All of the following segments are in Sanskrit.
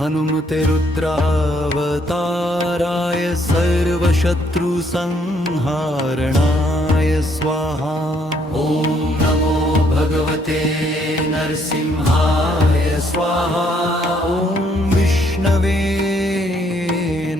हनुमते रुद्रावताराय सर्वशत्रुसंहारणाय स्वाहा। ॐ नमो भगवते नरसिंहाय स्वाहा। ॐ विष्णवे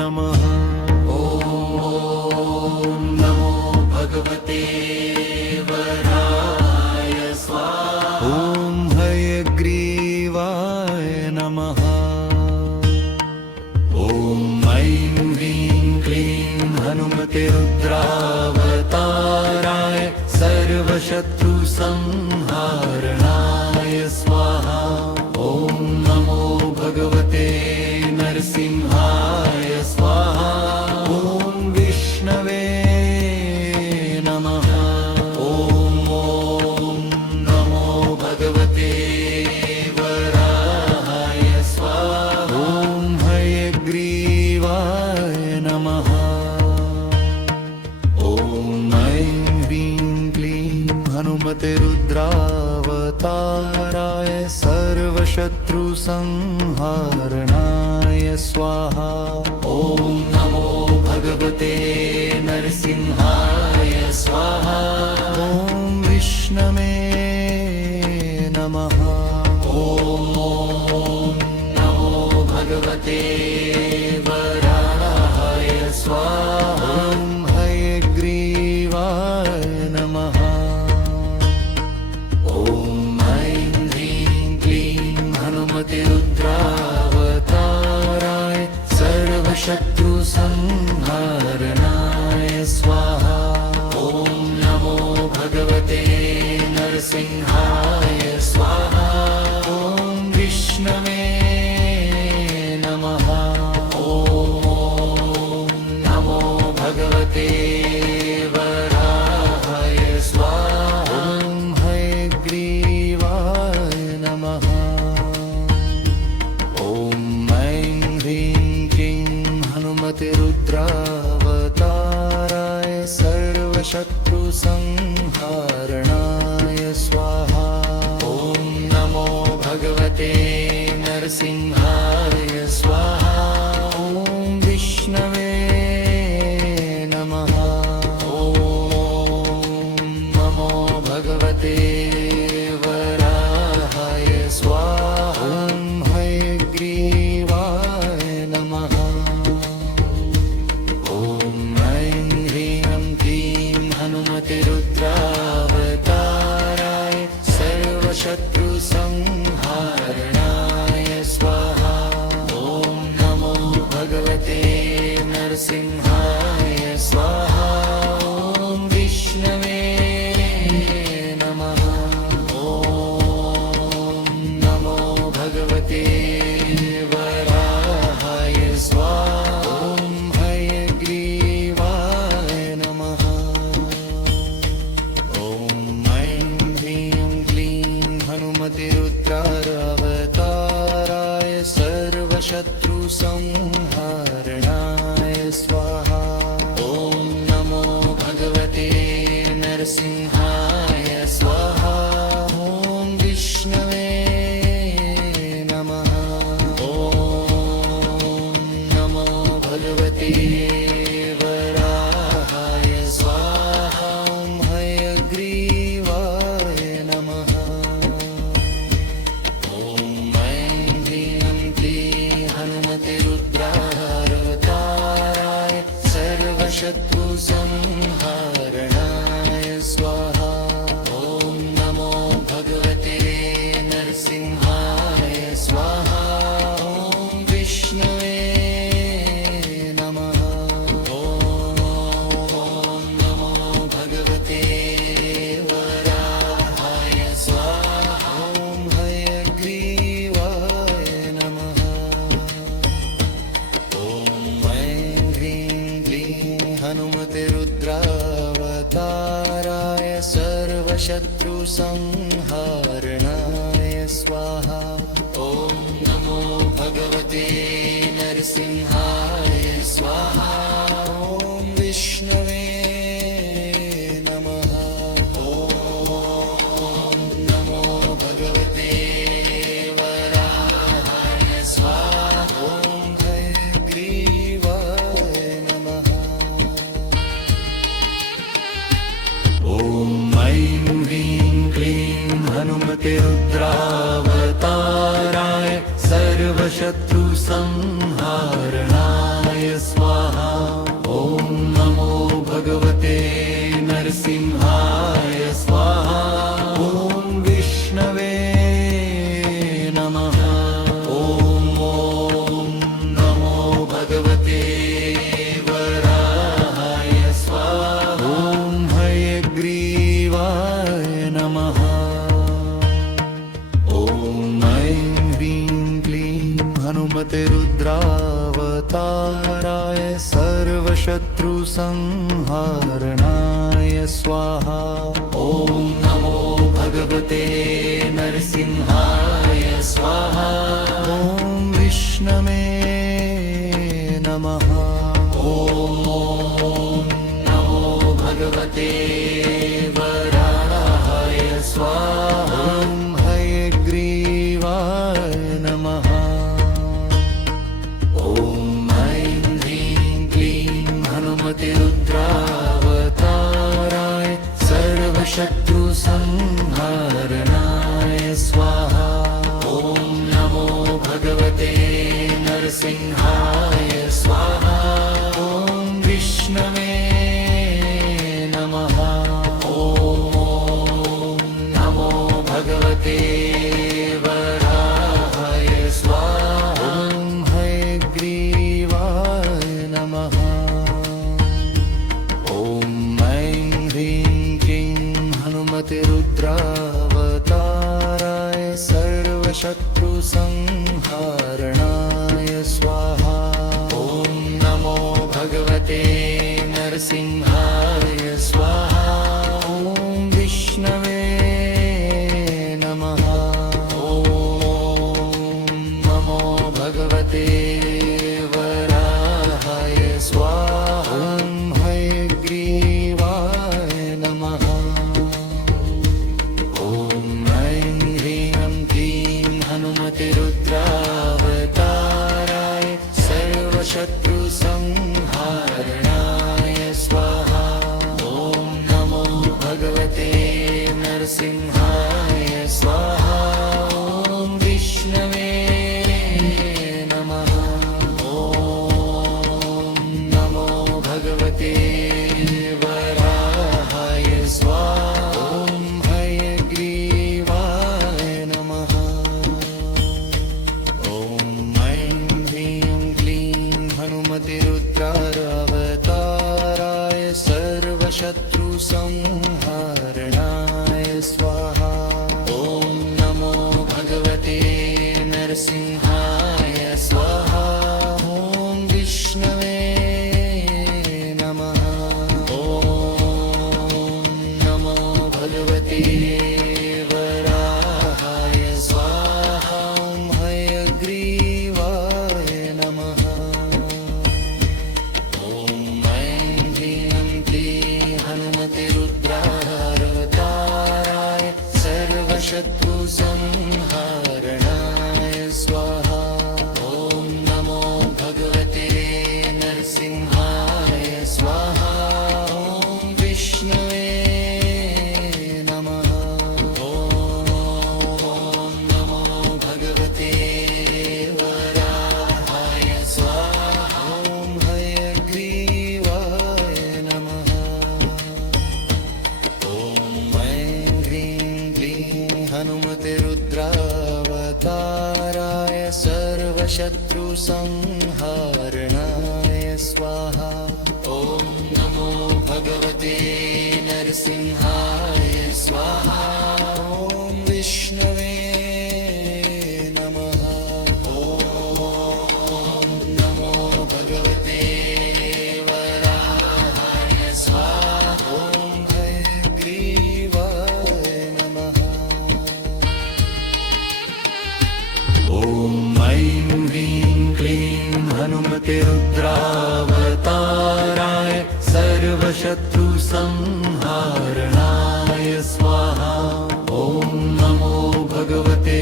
नमः। ॐ नमो भगवते वराय स्वाहा। ॐ हयग्रीवाय नमः। ॐ ऐं ह्रीं क्लीं हनुमते रुद्रावताराय सर्वशत्रुसंहारणाय स्वाहा। ॐ नमो भगवते नरसिंहाय स्वाहा। ॐ विष्णवे नमः। ॐ नमो भगवते वराहाय स्वाहा। ॐ हयग्रीवाय नमः। ॐ ऐं ह्रीं क्लीं हनुमते रुद्रावताराय सर्वशत्रुसंहारणाय स्वाहा। ॐ नमो भगवते नरसिंहाय स्वाहा। ॐ विष्णवे नमः। ॐ नमो भगवते वराहाय स्वाहा। ॐ हयग्रीवाय नमः। ॐ ऐं ह्रीं क्लीं हनुमते रुद्रावताराय सर्वशत्रुसंहारणाय स्वाहा। ॐ नमो भगवते नरसिंहाय स्वाहा। ॐ विष्णवे नमः। ॐ नमो भगवते वराहाय स्वाहा। ॐ हयग्रीवाय नमः। ॐ ऐं ह्रीं क्लीं हनुमते रुद्रावताराय सर्वशत्रुसंहारणाय स्वाहा। ॐ नमो भगवते नरसिंहाय स्वाहा। ॐ विष्णवे नमः। ॐ नमो भगवते वराहाय स्वाहा। ॐ हयग्रीवाय नमः। ॐ ऐं ह्रीं क्लीं हनुमते रुद्रावताराय सर्वशत्रुसंहारणाय स्वाहा। ॐ नमो भगवते नरसिंहाय स्वाहा। ॐ विष्णवे नमः। ॐ नमो भगवते वराहाय स्वाहा। ॐ हयग्रीवाय नमः। ॐ ऐं ह्रीं क्लीं हनुमते रुद्रावताराय सर्वशत्रुसंहारणाय स्वाहा। ॐ नमो भगवते नरसिंहाय स्वाहा। ॐ विष्णवे नमः। ॐ नमो भगवते वराहाय स्वाहा। ॐ हयग्रीवाय नमः। ॐ ऐं ह्रीं क्लीं हनुमते रुद्रावताराय सर्वशत्रुसंहारणाय स्वाहा। ॐ नमो भगवते नरसिंहाय स्वाहा। ॐ विष्णवे नमः। ॐ नमो भगवते वराहाय स्वाहा। ॐ हयग्रीवाय नमः। ॐ ऐं ह्रीं क्लीं हनुमते रुद्रावताराय सर्वशत्रुसंहारणाय स्वाहा। ॐ नमो भगवते नरसिंहाय स्वाहा। ॐ विष्णवे नमः। ॐ नमो भगवते वराहाय स्वाहा। ॐ ऐं ह्रीं क्लीं हनुमते रुद्रावताराय सर्वशत्रुसंहारणाय स्वाहा। ॐ नमो भगवते नरसिंहाय स्वाहा। ॐ विष्णवे नमः। ॐ नमो भगवते वराहाय स्वाहा। ॐ हयग्रीवाय नमः। ॐ ऐं ह्रीं क्लीं हनुमते रुद्रावताराय सर्वशत्रुसंहारणाय स्वाहा। ॐ नमो भगवते नरसिंहाय स्वाहा। ॐ विष्णवे नमः। ॐ नमो भगवते वराहाय स्वाहा। ॐ हयग्रीवाय नमः। ॐ ऐं ह्रीं क्लीं हनुमते रुद्रावताराय सर्वशत्रुसंहारणाय स्वाहा। ॐ नमो भगवते नरसिंहाय स्वाहा। ॐ विष्णवे नमः। ॐ नमो भगवते वराहाय स्वाहा। ॐ हयग्रीवाय नमः। ॐ ऐं ह्रीं क्लीं हनुमते रुद्रावताराय सर्वशत्रुसंहारणाय स्वाहा। ॐ नमो भगवते नरसिंहाय स्वाहा। ॐ विष्णवे नमः। ॐ नमो भगवते वराहाय स्वाहा। ॐ हयग्रीवाय नमः। ॐ ऐं ह्रीं क्लीं हनुमते रुद्रावताराय सर्वशत्रुसंहारणाय स्वाहा। ॐ नमो भगवते नरसिंहाय स्वाहा। ॐ विष्णवे नमः। ॐ नमो भगवते वराहाय स्वाहा। ॐ हयग्रीवाय नमः। ॐ ऐं ह्रीं क्लीं हनुमते रुद्रावताराय सर्वशत्रुसंहारणाय स्वाहा। ॐ नमो भगवते नरसिंहाय स्वाहा। ॐ विष्णवे नमः। ॐ नमो भगवते वराहाय स्वाहा। ॐ हयग्रीवाय नमः। ॐ ऐं ह्रीं क्लीं हनुमते रुद्रावताराय सर्वशत्रुसंहारणाय स्वाहा। ॐ नमो भगवते नरसिंहाय स्वाहा। ॐ विष्णवे नमः। ॐ नमो भगवते वराहाय स्वाहा। ॐ हयग्रीवाय नमः। ॐ ऐं ह्रीं क्लीं हनुमते रुद्रावताराय सर्वशत्रुसंहारणाय स्वाहा। ॐ नमो भगवते नरसिंहाय स्वाहा। ॐ विष्णवे नमः। ॐ नमो भगवते वराहाय स्वाहा। ॐ हयग्रीवाय नमः। ॐ ऐं ह्रीं क्लीं हनुमते रुद्रावताराय सर्वशत्रुसंहारणाय स्वाहा। ॐ नमो भगवते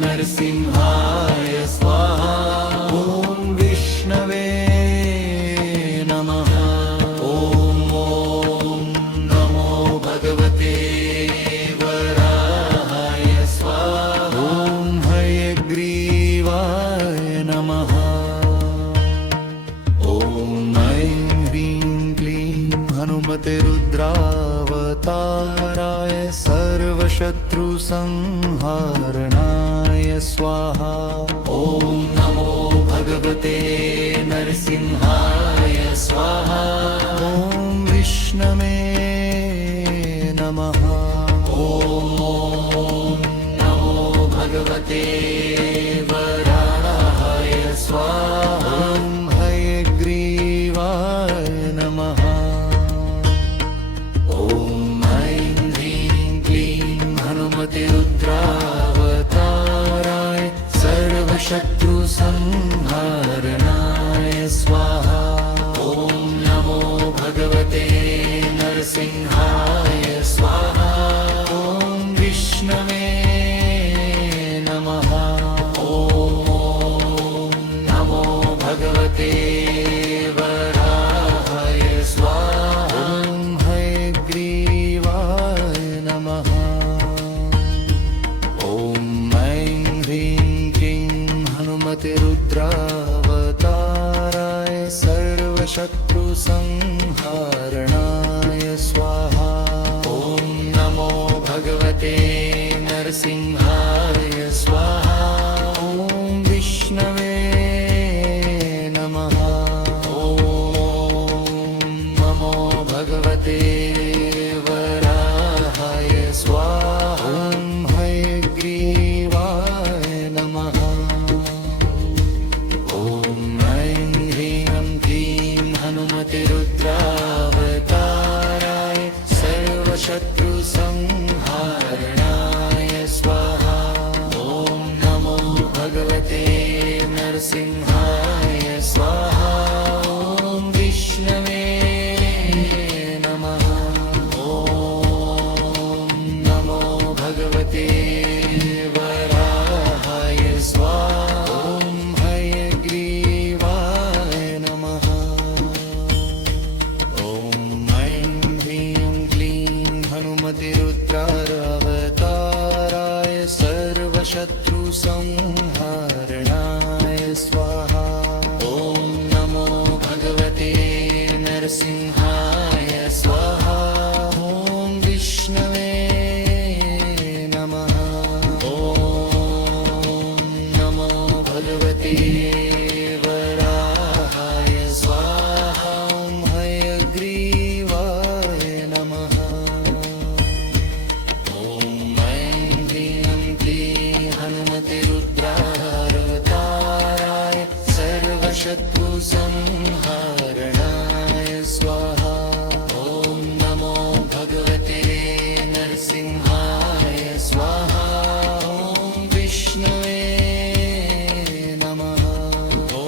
नरसिंहाय स्वाहा। ॐ विष्णवे नमः। ॐ नमो रुद्रावताराय सर्वशत्रुसंहारणाय स्वाहा। ॐ नमो भगवते नरसिंहाय स्वाहा। ॐ विष्णवे नमः। ॐ नमो भगवते वराहाय स्वाहा। ॐ हयग्रीवाय नमः। ॐ ऐं ह्रीं क्लीं हनुमते रुद्रावताराय सर्वशत्रुसंहारणाय स्वाहा। ॐ नमो भगवते नरसिंहाय स्वाहा। ॐ विष्णवे नमः। ॐ नमो भगवते वराहाय स्वाहा। ॐ हयग्रीवाय नमः। ॐ ऐं ह्रीं क्लीं हनुमते रुद्रावताराय सर्वशत्रुसंहारणाय स्वाहा। ॐ नमो भगवते नरसिंहाय स्वाहा। ॐ विष्णवे नमः। ॐ नमो भगवते वराहाय स्वाहा। ॐ हयग्रीवाय नमः। ॐ ऐं ह्रीं क्लीं हनुमते रुद्रावताराय सर्वशत्रुसंहारणाय स्वाहा। ॐ नमो भगवते नरसिंहाय स्वाहा। ॐ विष्णवे नमः। ॐ नमो भगवते वराहाय स्वाहा। ॐ हयग्रीवाय नमः। ॐ ऐं ह्रीं क्लीं हनुमते रुद्रावताराय सर्वशत्रुसंहारणाय स्वाहा। ॐ नमो भगवते नरसिंहाय स्वाहा। ॐ विष्णवे नमः। ॐ नमो भगवते वराहाय स्वाहा। ॐ हयग्रीवाय नमः। ॐ ऐं ह्रीं क्लीं हनुमते रुद्रावताराय सर्वशत्रुसंहारणाय स्वाहा। ॐ नमो भगवते नरसिंहाय स्वाहा। ॐ विष्णवे नमः। ॐ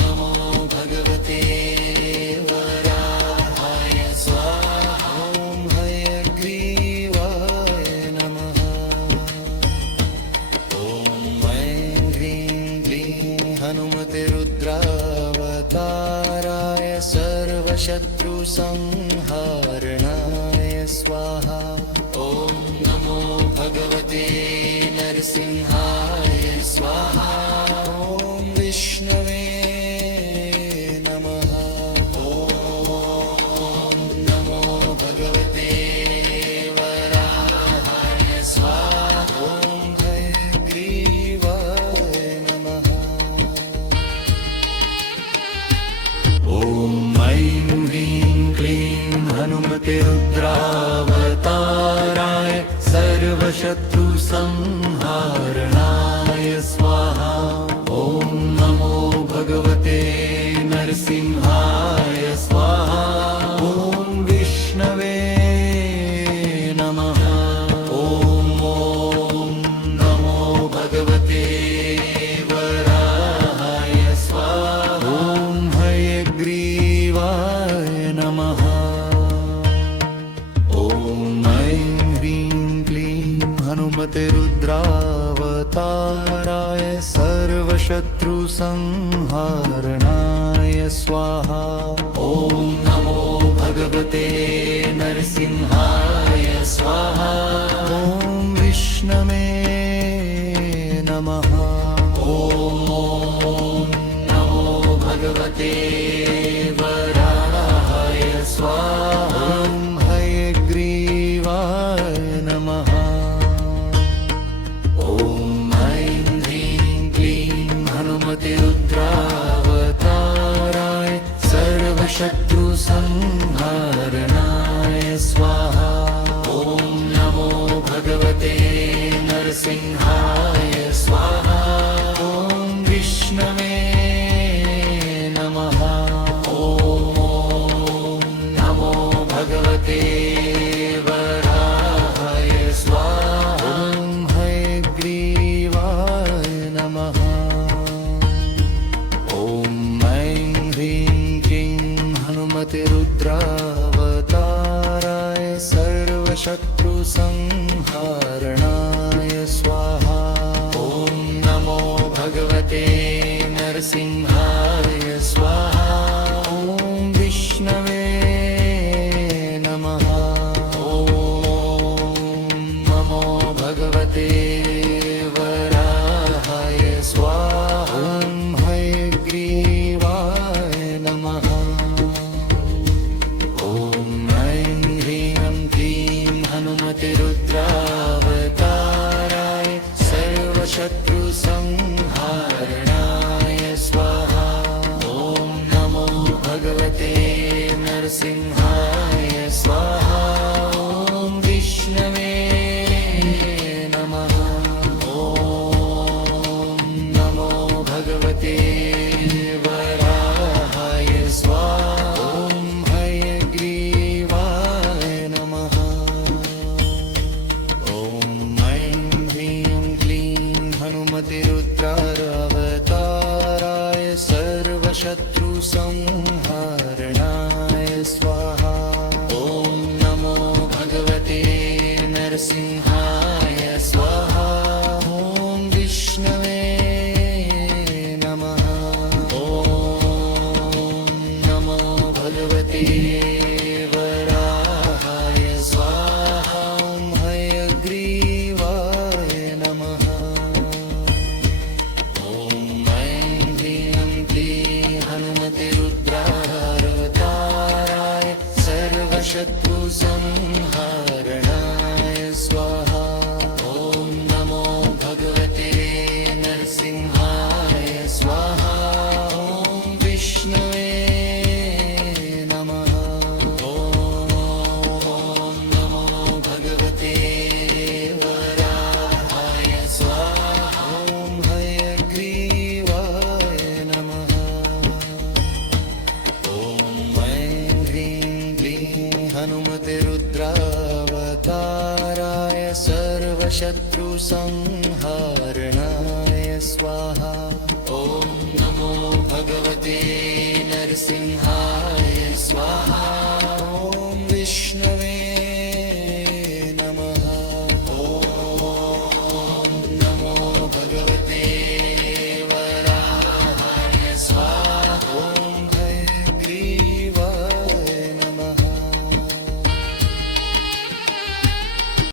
नमो भगवते वराहाय स्वाहा। ॐ हयग्रीवाय नमः। ॐ ऐं ह्रीं क्लीं हनुमते रुद्रावताराय सर्वशत्रुसंहारणाय स्वाहा। ॐ नमो भगवते नरसिंहाय स्वाहा। ॐ विष्णवे नमः। ॐ नमो भगवते वराहाय स्वाहा। ॐ हयग्रीवाय नमः। ॐ ऐं ह्रीं क्लीं हनुमते रुद्रावताराय सर्वशत्रुसंहारणाय स्वाहा। ॐ नमो भगवते नरसिंहाय स्वाहा। ॐ विष्णवे नमः। ॐ नमो भगवते वराहाय स्वाहा। ॐ हयग्रीवाय नमः। ॐ ऐं ह्रीं क्लीं हनुमते रुद्रावताराय सर्वशत्रुसंहारणाय स्वाहा। ॐ नमो भगवते नरसिंहाय स्वाहा। ॐ विष्णवे नमः। ॐ नमो भगवते वराहाय स्वाहा। भगवते वराहाय स्वाहा ॐ हयग्रीवाय नमः ॐ ऐं ह्रीं क्लीं हनुमते रुद्रावताराय सर्वशत्रुसंहारणाय स्वाहा ॐ नमो भगवते नरसिंहाय स्वाहा ॐ विष्णवे नमः ॐ नमो भगवते वराहाय स्वाहा ॐ हयग्रीवाय नमः ॐ ऐं ह्रीं क्लीं हनुमते रुद्रावताराय सर्वशत्रुसंहारणाय स्वाहा ॐ नमो भगवते नरसिंहाय स्वाहा ॐ विष्णवे नमः ॐ नमो भगवते वराहाय स्वाहा ॐ हयग्रीवाय नमः ॐ ऐं ह्रीं क्लीं हनुमते रुद्रावताराय सर्वशत्रुसंहारणाय स्वाहा ॐ नमो भगवते नरसिंहाय स्वाहा ॐ विष्णवे नमः ॐ नमो भगवते वराहाय स्वाहा ॐ हयग्रीवाय नमः ॐ ऐं ह्रीं क्लीं हनुमते रुद्रावताराय सर्वशत्रुसंहारणाय स्वाहा ॐ नमो भगवते नरसिंहाय स्वाहा ॐ विष्णवे नमः ॐ नमो भगवते वराहाय स्वाहा ॐ हयग्रीवाय नमः ॐ ऐं ह्रीं क्लीं हनुमते रुद्रावताराय सर्वशत्रुसंहारणाय स्वाहा ॐ नमो भगवते नरसिंहाय स्वाहा ॐ विष्णवे